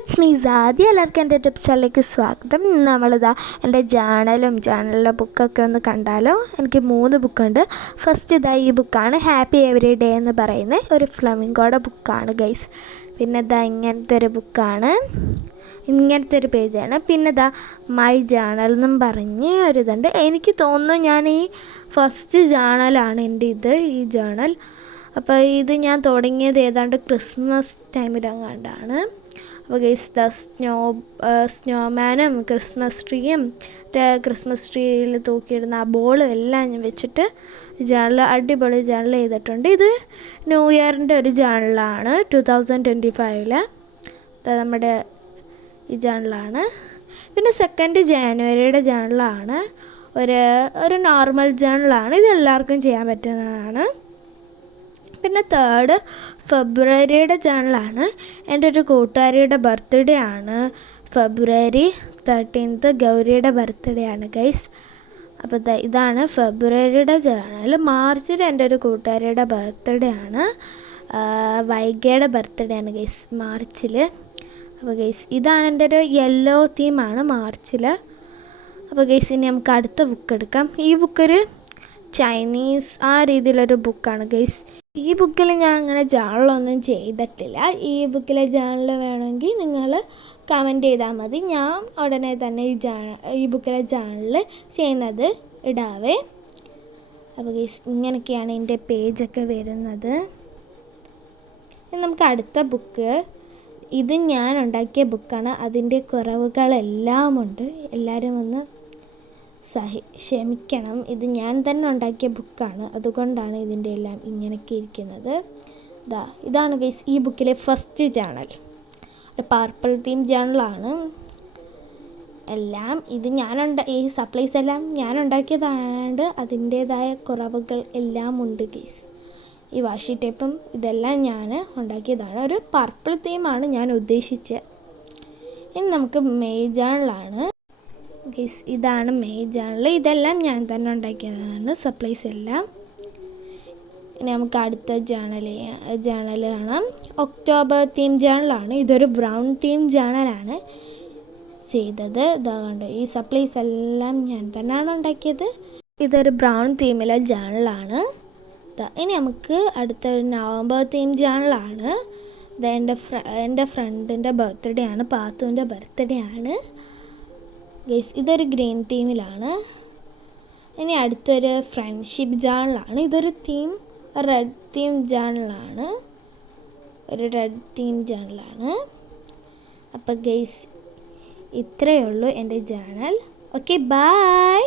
It's me Saadi. എല്ലാവർക്കും എൻ്റെ YouTube ചാനലിലേക്ക് സ്വാഗതം. നമ്മളിതാ എൻ്റെ ജേണലിലെ ബുക്കൊക്കെ ഒന്ന് കണ്ടാലോ. എനിക്ക് 3 ബുക്കുണ്ട്. ഫസ്റ്റ് ഇതാ ഈ ബുക്കാണ്, ഹാപ്പി എവറി ഡേ എന്ന് പറയുന്ന ഒരു ഫ്ലമിംഗോയുടെ ബുക്കാണ് ഗൈസ്. പിന്നെ ഇതാ ഇങ്ങനത്തെ ഒരു ബുക്കാണ്, ഇങ്ങനത്തെ ഒരു പേജാണ്. പിന്നെ ഇതാ മൈ ജേണൽ എന്നും പറഞ്ഞ് ഒരിതുണ്ട്. എനിക്ക് തോന്നുന്നു ഞാൻ ഈ ഫസ്റ്റ് ജേണലാണ് എൻ്റെ ഈ ജേണൽ. അപ്പോൾ ഇത് ഞാൻ തുടങ്ങിയത് ഏതാണ്ട് ക്രിസ്മസ് ടൈമിലെങ്ങാണ്ടാണ്. അപ്പോൾ ഗൈസ് ദ സ്നോമാനും ക്രിസ്മസ് ട്രീയും ക്രിസ്മസ് ട്രീയിൽ തൂക്കിയിടുന്ന ആ ബോളും എല്ലാം ഞാൻ വെച്ചിട്ട് അടിപൊളി ജേണൽ ചെയ്തിട്ടുണ്ട്. ഇത് ന്യൂ ഇയറിൻ്റെ ഒരു ജേണലാണ്, 2025 നമ്മുടെ ഈ ജേണലാണ്. പിന്നെ 2 ജാനുവരിയുടെ ജേണലാണ്, ഒരു നോർമൽ ജേണലാണ്. ഇത് എല്ലാവർക്കും ചെയ്യാൻ പറ്റുന്നതാണ്. പിന്നെ 3 ഫെബ്രുവരിയുടെ ജേണലാണ്. എൻ്റെ ഒരു കൂട്ടുകാരിയുടെ ബർത്ത്ഡേ ആണ്, ഫെബ്രുവരി 13 ഗൗരിയുടെ ബർത്ത്ഡേ ആണ് ഗൈസ്. അപ്പോൾ ഇതാണ് ഫെബ്രുവരിയുടെ ജേണൽ. മാർച്ചിൽ എൻ്റെ ഒരു കൂട്ടുകാരിയുടെ ബർത്ത്ഡേ ആണ്, വൈഗയുടെ ബർത്ത്ഡേ ആണ് ഗൈസ് മാർച്ചിൽ. അപ്പോൾ ഗൈസ് ഇതാണ് എൻ്റെ ഒരു യെല്ലോ തീമാണ് മാർച്ചിൽ. അപ്പോൾ ഗൈസ് ഇനി നമുക്ക് അടുത്ത ബുക്ക് എടുക്കാം. ഈ ബുക്കൊരു ചൈനീസ് ആ രീതിയിലൊരു ബുക്കാണ് ഗൈസ്. ഈ ബുക്കിൽ ഞാൻ അങ്ങനെ ജേണലൊന്നും ചെയ്തിട്ടില്ല. ഈ ബുക്കിലെ ജേണൽ വേണമെങ്കിൽ നിങ്ങൾ കമൻറ്റ് ചെയ്താൽ മതി. ഞാൻ ഉടനെ തന്നെ ഈ ബുക്കിലെ ജേണൽ ചെയ്യുന്നത് ഇടാവേ. അപ്പോൾ ഗൈസ് ഇങ്ങനെയൊക്കെയാണ് എൻ്റെ പേജൊക്കെ വരുന്നത്. നമുക്ക് അടുത്ത ബുക്ക്, ഇത് ഞാൻ ഉണ്ടാക്കിയ ബുക്കാണ്. അതിൻ്റെ കുറവുകളെല്ലാം ഉണ്ട്, എല്ലാവരും ഒന്ന് ക്ഷമിക്കണം. ഇത് ഞാൻ തന്നെ ഉണ്ടാക്കിയ ബുക്കാണ്, അതുകൊണ്ടാണ് ഇതിൻ്റെ എല്ലാം ഇങ്ങനെയൊക്കെ ഇരിക്കുന്നത്. ഇതാണ് ഗൈസ് ഈ ബുക്കിലെ ഫസ്റ്റ് ജേണൽ, ഒരു പർപ്പിൾ തീം ജേണലാണ്. എല്ലാം ഇത് ഈ സപ്ലൈസ് എല്ലാം ഞാൻ ഉണ്ടാക്കിയതായതുകൊണ്ട് അതിൻ്റേതായ കുറവുകൾ എല്ലാം ഉണ്ട് ഗൈസ്. ഈ വാഷി ടേപ്പും ഇതെല്ലാം ഞാൻ ഉണ്ടാക്കിയതാണ്. ഒരു പർപ്പിൾ തീമാണ് ഞാൻ ഉദ്ദേശിച്ചത്. ഇനി നമുക്ക് മെയ് ജേണലാണ് ഗൈസ്. ഇതാണ് മെയ് ജേണൽ. ഇതെല്ലാം ഞാൻ തന്നെ ഉണ്ടാക്കിയതാണ്, സപ്ലൈസ് എല്ലാം. ഇനി നമുക്ക് അടുത്ത ജേണൽ കാണാം. ഒക്ടോബർ തീം ജേണലാണ്. ഇതൊരു ബ്രൗൺ തീം ജേണലാണ് ചെയ്തത്. ഇതാകണ്ട് ഈ സപ്ലൈസ് എല്ലാം ഞാൻ തന്നെയാണ് ഉണ്ടാക്കിയത്. ഇതൊരു ബ്രൗൺ തീമിലെ ജേണലാണ്. ഇനി നമുക്ക് അടുത്തൊരു നവംബർ തീം ജേണലാണ്. ഇത് എൻ്റെ ഫ്രണ്ടിൻ്റെ ബർത്ത്ഡേ ആണ്, പാത്തുവിൻ്റെ ബർത്ത്ഡേ ആണ് ഗൈസ്. ഇതൊരു ഗ്രീൻ തീമിലാണ്. ഇനി അടുത്തൊരു ഫ്രണ്ട്ഷിപ്പ് ജേണലാണ്. ഇതൊരു റെഡ് തീം ജേണലാണ്, ഒരു റെഡ് തീം ജേണലാണ്. അപ്പോൾ ഗൈസ് ഇത്രയേ ഉള്ളൂ എൻ്റെ ജേണൽ. Okay, by.